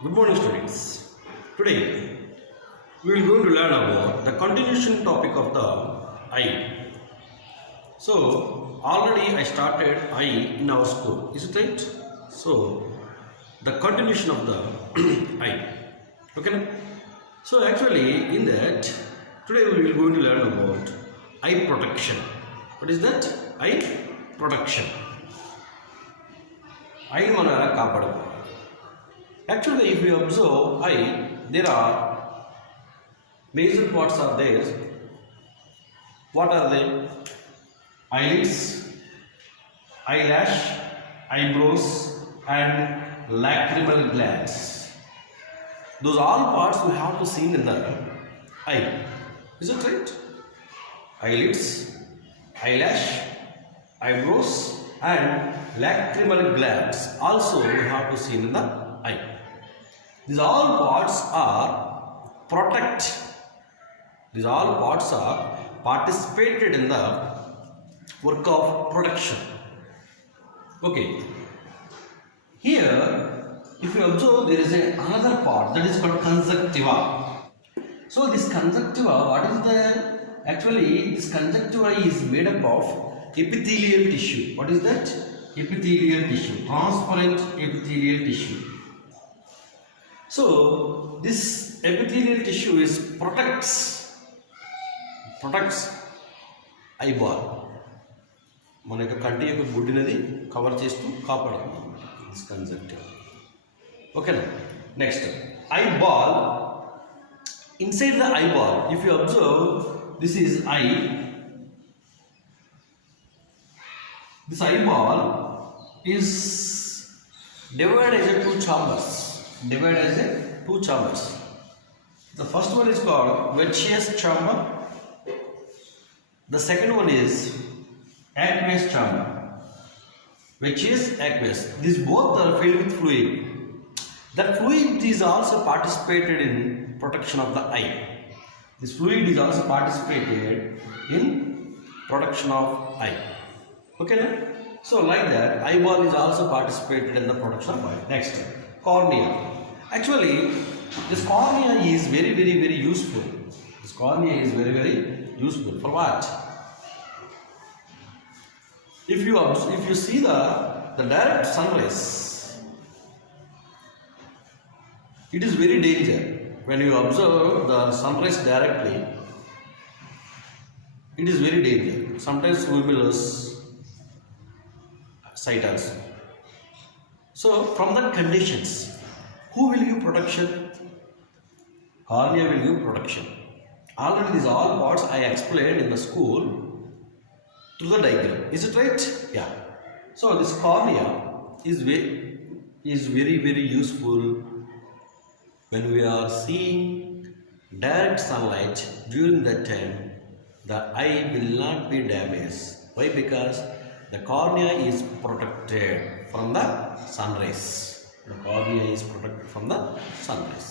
Good morning, students. Today we will going to learn about the continuation topic of the I. So already I started I in our school. Is it right? So the continuation of the I. Okay. Now? So actually in that today we will going to learn about eye protection. What is that? Eye protection. Eye manara kaapadu. Actually, if we observe eye, there are major parts are there. What are they? Eyelids, eyelash, eyebrows, and lacrimal glands. Those all parts we have to see in the eye. Is it right? Eyelids, eyelash, eyebrows, and lacrimal glands. Also, we have to see in the eye. These all parts are protect. These all parts are participated in the work of protection. Okay. Here, if you observe, there is another part that is called conjunctiva. So this conjunctiva, what is the? Actually, this conjunctiva is made up of epithelial tissue. What is that? Epithelial tissue, transparent epithelial tissue. So this epithelial tissue protects eyeball. మన యొక్క కంటి యొక్క గుడ్డినది cover చేస్తూ కాపాడుతుంది this conjunctive. ఓకేనా? Next eyeball. Inside the eyeball, if you observe, this is eye. This eyeball is divided into two chambers. The first one is called vitreous chamber. The second one is aqueous chamber. Vitreous, aqueous. These both are filled with fluid. That fluid is also participated in protection of the eye. This fluid is also participated in protection of eye. Okay, now? So like that, eyeball is also participated in the protection of eye. Next, cornea. Actually, this cornea is very useful. This cornea is very useful for what? If you see the direct sunrays, it is very danger. When you observe the sunrays directly, it is very danger. Sometimes we will lose sight also. So from that conditions, who will give protection? Cornea will give protection. Already these all parts I explained in the school through the diagram. Is it right? Yeah. So this cornea is very useful when we are seeing direct sunlight. During that time, the eye will not be damaged. Why? Because the cornea is protected from the sun rays. The cornea is protected from the sun rays.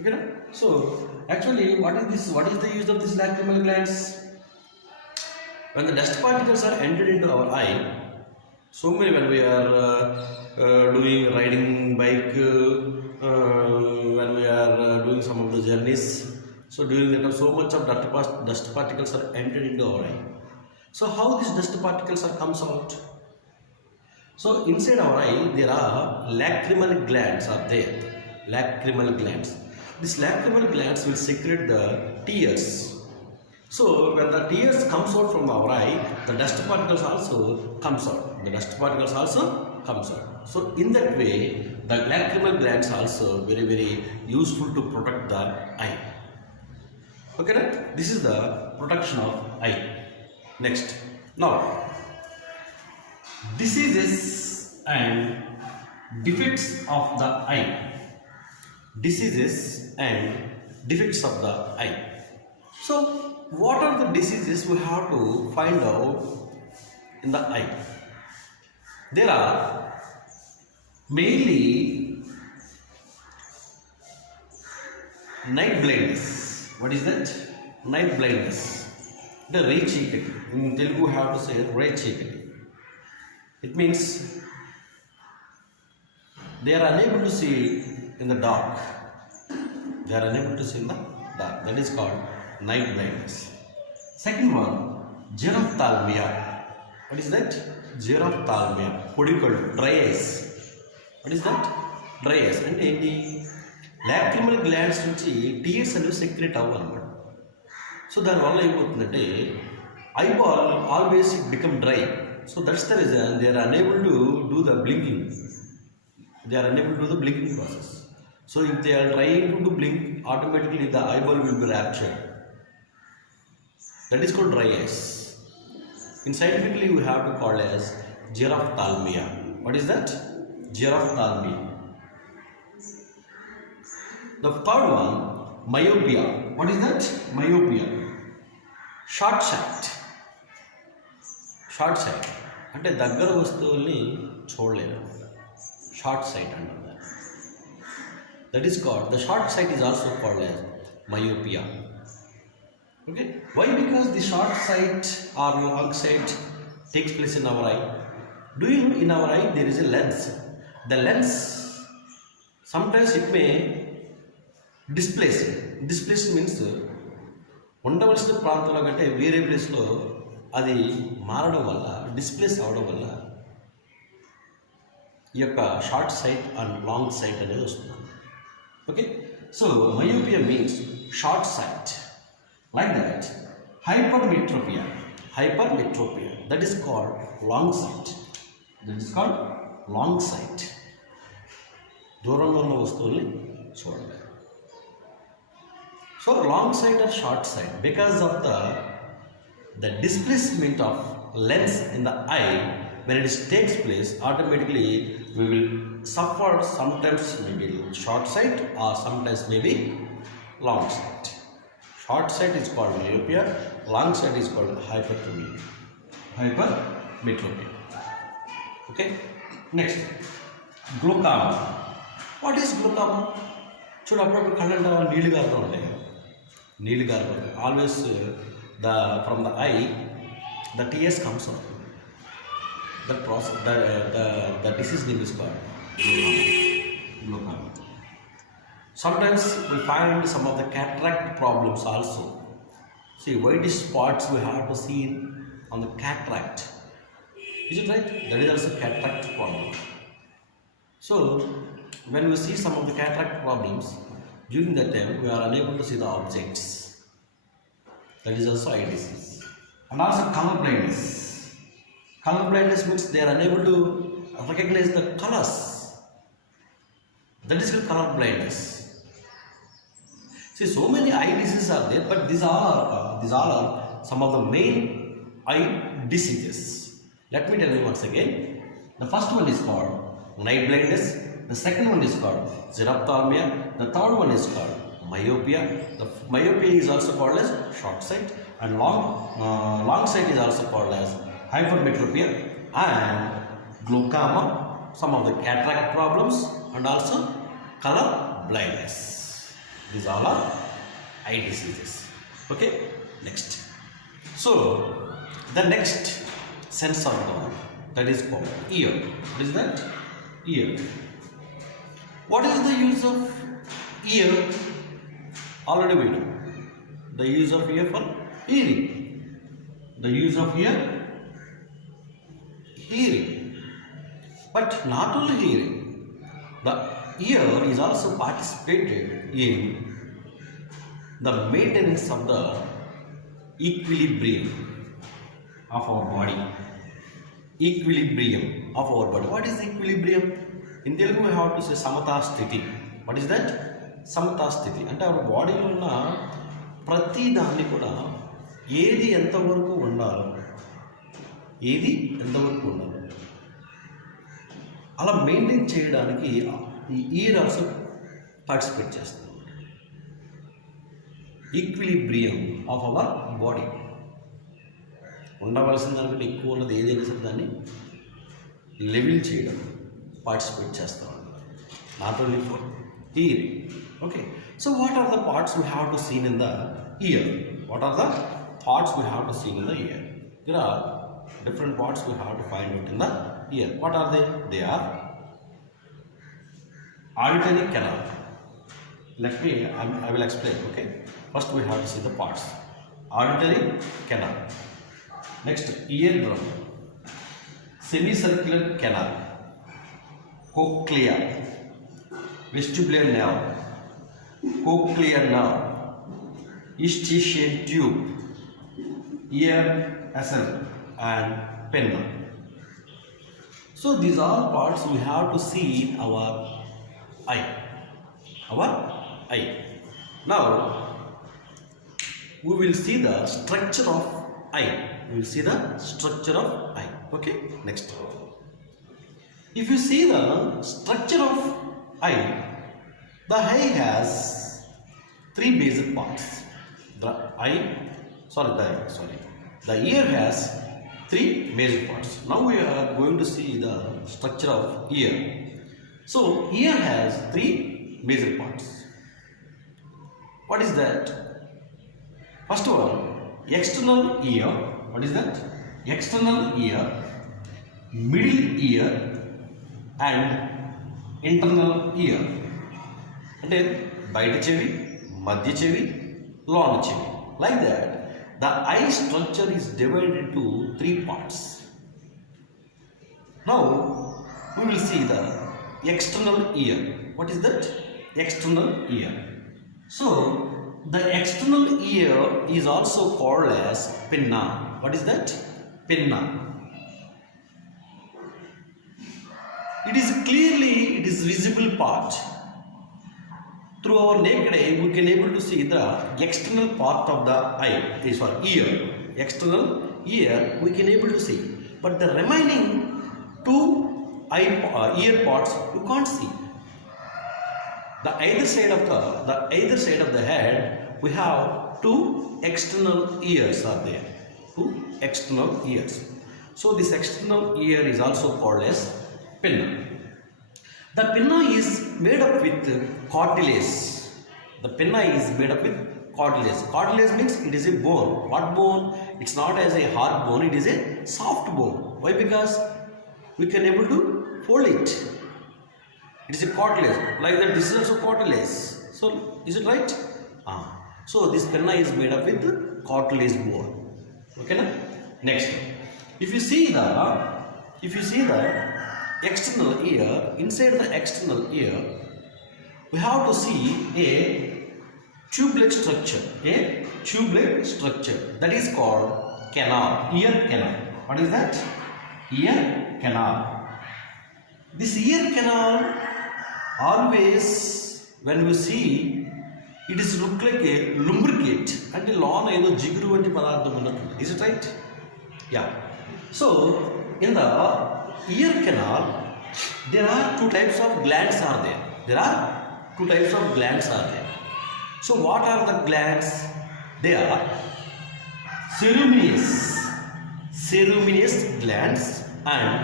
Okay. So actually, what is this? What is the use of these lacrimal glands? When the dust particles are entered into our eye, so many when we are riding bike, when we are doing some of the journeys, so during that time, so much of dust particles are entered into our eye. So how these dust particles comes out? So inside our eye there are lacrimal glands are there. Lacrimal glands. These lacrimal glands will secrete the tears. So when the tears comes out from our eye, the dust particles also comes out. So in that way, the lacrimal glands also very useful to protect the eye. Okay, right? This is the protection of eye. Next, now diseases and defects of the eye. Diseases and defects of the eye. So, what are the diseases we have to find out in the eye? There are mainly night blindness. What is that? Night blindness. The ray cheekati. In Telugu, we have to say ray cheekati. It means they are unable to see in the dark. They are unable to see in the dark. That is called night blindness. Second one, xerophthalmia. What is that? Xerophthalmia. Podical, dry eyes. What is that? Dry eyes. And ఏంటి lacrimal glands నుంచి tears అనేవి secrete అవ్వన్నమాట. So దానివల్ల ఏమవుతుందంటే eyeball always it become dry. So that's the reason they are unable to do the blinking. They are unable to do the blinking process. So if they are trying to blink, automatically the eyeball will be ruptured. That is called dry eyes. In scientifically we have to call as xerophthalmia. What is that? Xerophthalmia. The third one, myopia. What is that? Myopia. Short sight. Short sight అంటే దగ్గర వస్తువుల్ని చూడలేరు. Short sight under that. That is called, the short sight is also called as myopia. Okay? Why? Because the short sight or long sight takes place in our eye. Do you know in our eye there is a lens? The lens sometimes it may displace. Displace means ఉండవలసిన ప్రాంతంలో కంటే వేరే ప్లేస్లో అది మారడం వల్ల, displays అవడం వల్ల ఈ యొక్క short site and long site అనేది వస్తుంది. Okay, so myopia means short site. Like that hypermetropia. Hypermetropia that is called long site. That is called long site. దూరంలో ఉన్న వస్తువుల్ని చూడలేదు. So long sight or short sight, because of the displacement of lens in the eye, when it takes place, automatically we will suffer sometimes maybe short sight or sometimes maybe long sight. Short sight is called myopia, long sight is called hypermetropia. Hypermetropia. Okay, next, glaucoma. What is glaucoma? చూడప్పుడు కళ్ళంట నీళ్ళు కారుతూ ఉంటాయి. నీళ్ళు కారుతుంది. Always from the eye the tears comes out. That process the disease name is called glaucoma. Sometimes we find some of the cataract problems also. See, whitish spots we have to see on the cataract. Is it right? That is also cataract problem. So when we see some of the cataract problems, during that time we are unable to see the objects. That is also eye disease. And also color blindness. Color blindness means they are unable to recognize the colors. That is called color blindness. See, so many eye diseases are there, but these all are some of the main eye diseases. Let me tell you once again. The first one is called night blindness. The second one is called xerophthalmia. The third one is called myopia. The myopia is also called as short sight, and long sight is also called as hypermetropia, and glaucoma, some of the cataract problems, and also color blindness. These all are eye diseases. Okay, next. So the next sense organ, that is called ear. What is that? Ear. What is the use of ear? Already we know. The use of ear for hearing. The use of ear, hearing. But not only hearing, the ear is also participated in the maintenance of the equilibrium of our body. Equilibrium of our body. What is equilibrium? In Telugu we have to say samata sthiti. What is that? Samata sthiti. అంటే our బాడీలో ఉన్న ప్రతి దాన్ని కూడా ఏది ఎంతవరకు ఉండాలో, ఏది ఎంతవరకు ఉండాలో అలా మెయింటైన్ చేయడానికి ఈ ఇయర్ ఆల్సో పార్టిసిపేట్ చేస్తుంది. Equilibrium of our body. ఉండవలసిన దానికంటే ఎక్కువ ఉన్నది ఏదైనా సరే దాన్ని లెవెల్ చేయడం పార్టిసిపేట్ చేస్తూ ఉంటారు. Not only for hearing. Okay, so what are the parts we have to see in the ear? What are the parts we have to see in the ear? There are different parts we have to find out in the ear. What are they? They are Auditory canal. I will explain, okay. First we have to see the parts. Auditory canal. Next, eardrum. Semicircular canal. Cochlea. Vestibular nerve. Cochlear nerve. Eustachian tube. Ear vessel and pinna. So these are parts we have to see in our eye. Now we will see the structure of eye. Okay. Next, if you see the structure of eye, the eye has three basic parts. The ear has three major parts. Now we are going to see the structure of ear. So ear has three major parts. What is that? First of all, external ear. What is that? External ear, middle ear and internal ear. And then బయట చెవి, మధ్య చెవి, లోన చెవి. Like that, the eye structure is divided into three parts. Now we will see the external ear. What is that? External ear. So the external ear is also called as pinna. What is that? Pinna. It is visible part. Through our naked eye, we can able to see the external part of the eye, ear. External ear, we can able to see. But the remaining two ear parts, you can't see. The either side of the head, we have two external ears are there. Two external ears. So this external ear is also called as pinna. The pinna is made up with cartilage. Cartilage means it is a bone. What bone? It's not as a hard bone, it is a soft bone. Why? Because we can able to fold it. It is a cartilage. Like that, this is also cartilage. So, is it right? So, this pinna is made up with cartilage bone. Okay, na? Next, if you see the external ear, inside the external ear, we have to see a tube-like structure. That is called canal, ear canal. What is that? Ear canal. This ear canal, always when we see, it is look like a lubricate and a lawn jigru vanti padartham unnattu. Is it right? Yeah. So in the ear canal, there are two types of glands are there. So what are the glands? They are ceruminous glands and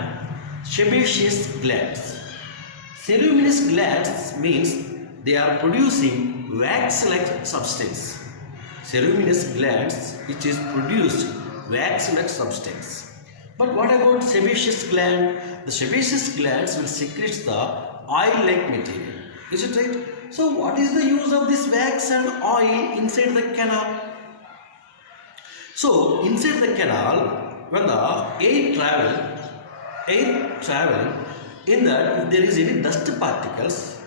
sebaceous glands. Ceruminous glands means they are producing wax-like substance. Ceruminous glands which is produced wax-like substance. But what about sebaceous gland? The sebaceous glands will secrete the oil-like material. Is it right? So what is the use of this wax and oil inside the canal? So inside the canal, when the air travel, in that if there is any dust particles,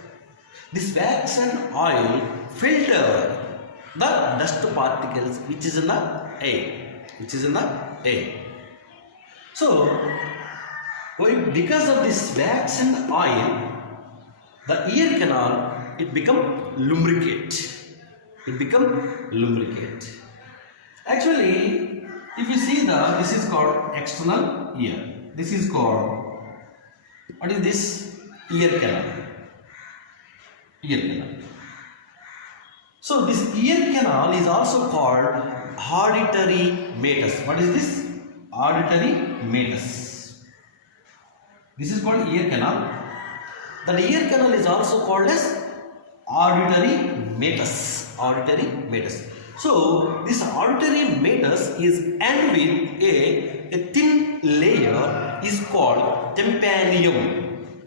this wax and oil filter the dust particles which is in the air. So, because of this wax and oil, the ear canal, it become lubricate. Actually, if you see this is called external ear. This is called, what is this? Ear canal. So this ear canal is also called auditory meatus. What is this? Auditory meatus. This is called ear canal. The ear canal is also called as auditory meatus. So this auditory meatus is end with a thin layer is called tympanium.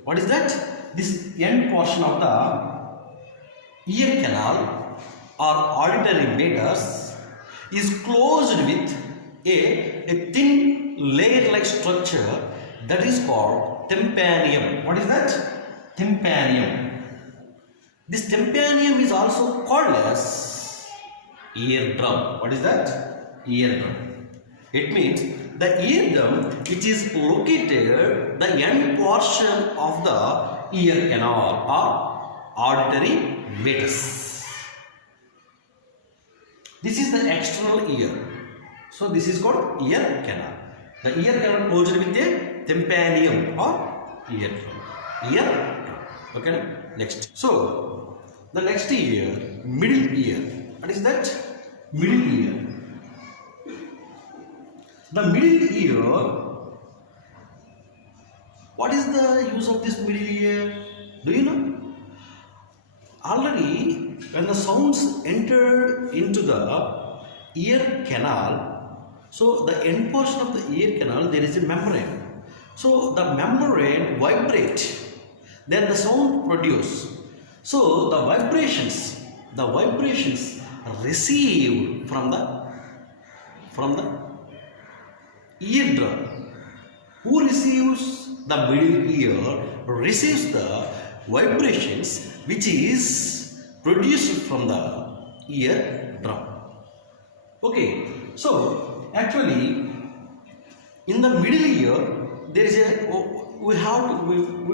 What is that? this end portion of the ear canal or auditory matters is closed with a thin layer-like structure that is called tympanium. What is that? Tympanium. This tympanium is also called as eardrum. What is that? Eardrum. It means the eardrum which is located the end portion of the ear canal or auditory meatus. This is the external ear. So this is called ear canal. The ear canal closed with a tympanium or eardrum. Eardrum. Okay. Next. So the next ear, middle ear. What is that? Middle ear. The middle ear, what is the use of this middle ear? Do you know? Already when the sounds entered into the ear canal, so the end portion of the ear canal there is a membrane. So the membrane vibrates, then the sound produce. So the vibrations received from the eardrum. Who receives the middle ear? Receives the vibrations which is produced from the eardrum. Okay, so actually in the middle ear there is we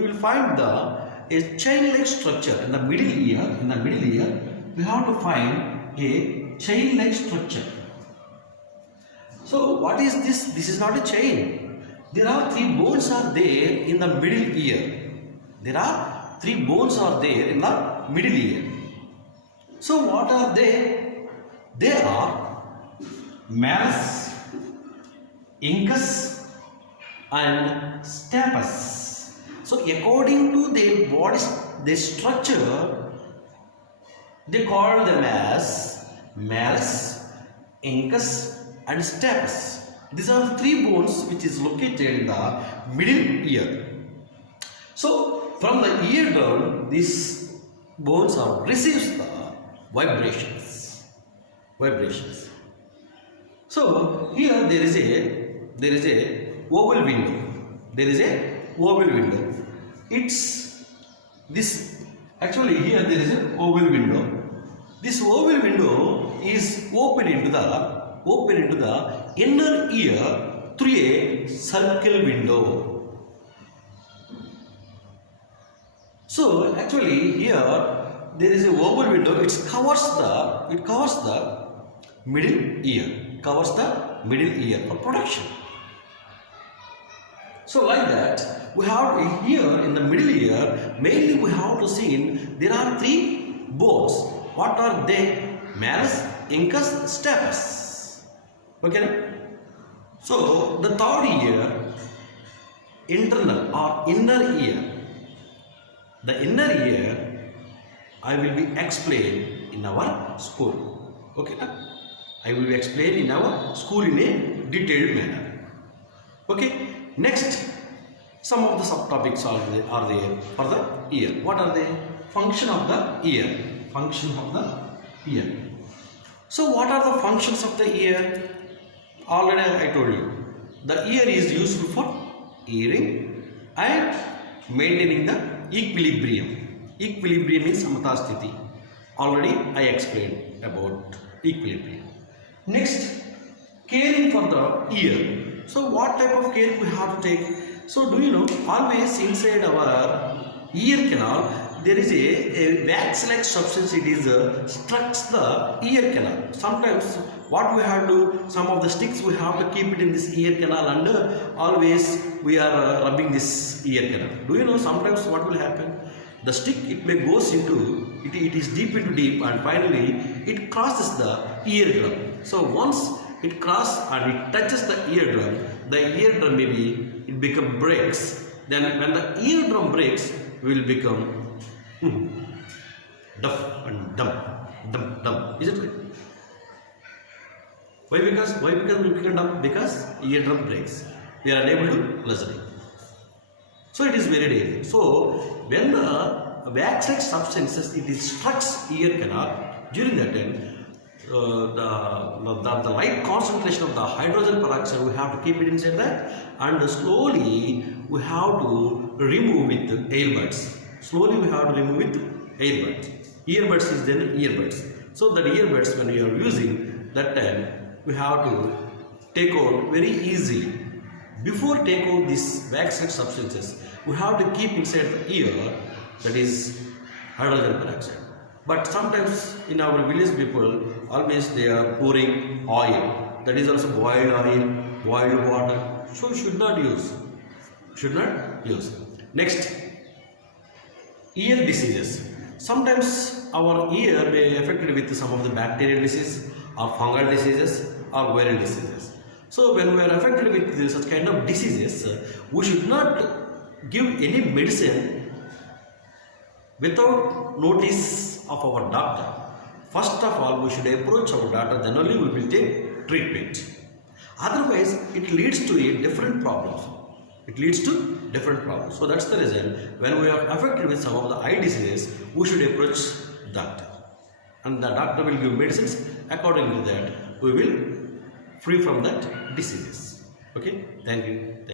will find a chain-like structure in the middle ear. In the middle ear we have to find a chain-like structure. So what is this? This is not a chain. There are three bones are there in the middle ear. There are three bones are there in the middle ear. So what are they? They are malleus, incus and stapes. So according to their body, their structure, they call them as malleus, incus and stapes. These are the three bones which is located in the middle ear. So from the eardrum, these bones are receives the vibrations. So here there is a oval window. There is a oval window. It's this actually here there is a oval window. This oval window is open into the inner ear through a circle window. So actually here there is a oval window. It covers the middle ear for protection. So like that we have here in the middle ear mainly we have to see there are three bones. What are they? Malleus, incus, stapes. Okay. So the third ear, internal or inner ear. The inner ear I will be explained in our school. Okay. I will be explained in our school in a detailed manner. Okay. Next, some of the subtopics are there for the ear. What are they? Function of the ear. So what are the functions of the ear? Already I told you. The ear is useful for hearing and maintaining the equilibrium. Equilibrium is samatha-sthiti. Already I explained about equilibrium. Next, caring for the ear. So what type of care we have to take? So do you know, always inside our ear canal there is a wax-like substance. It is structs the ear canal. Sometimes what we have to, some of the sticks we have to keep it in this ear canal and always we are rubbing this ear canal. Do you know sometimes what will happen? The stick it may goes into, it is deep into deep and finally it crosses the eardrum. So once it crosses and it touches the eardrum maybe it become breaks. Then when the eardrum breaks, we will become deaf and dumb. Is it right? Why we become dumb? Because eardrum breaks. We are unable to listen. So it is very dangerous. So when the wax-like substances it instructs ear canal, during that time the light concentration of the hydrogen peroxide we have to keep it inside that, and slowly we have to remove with earbuds. Slowly we have to remove with earbuds. Earbuds is then earbuds. So that earbuds when you are using that time we have to take out very easily. Before take out these wax-like substances, we have to keep inside the ear, that is hydrogen peroxide. But sometimes in our village people, always they are pouring oil. That is also boiled oil, boiled water. So should not use. Should not use. Next, ear diseases. Sometimes our ear may be affected with some of the bacterial disease or fungal diseases or viral diseases. So when we are affected with such kind of diseases, we should not give any medicine without notice of our doctor. First of all, we should approach our doctor, then only we will take treatment. Otherwise, it leads to a different problems. It leads to different problems. So that's the reason when we are affected with some of the eye diseases, we should approach doctor. And the doctor will give medicines. According to that, we will free from that diseases. Okay, thank you.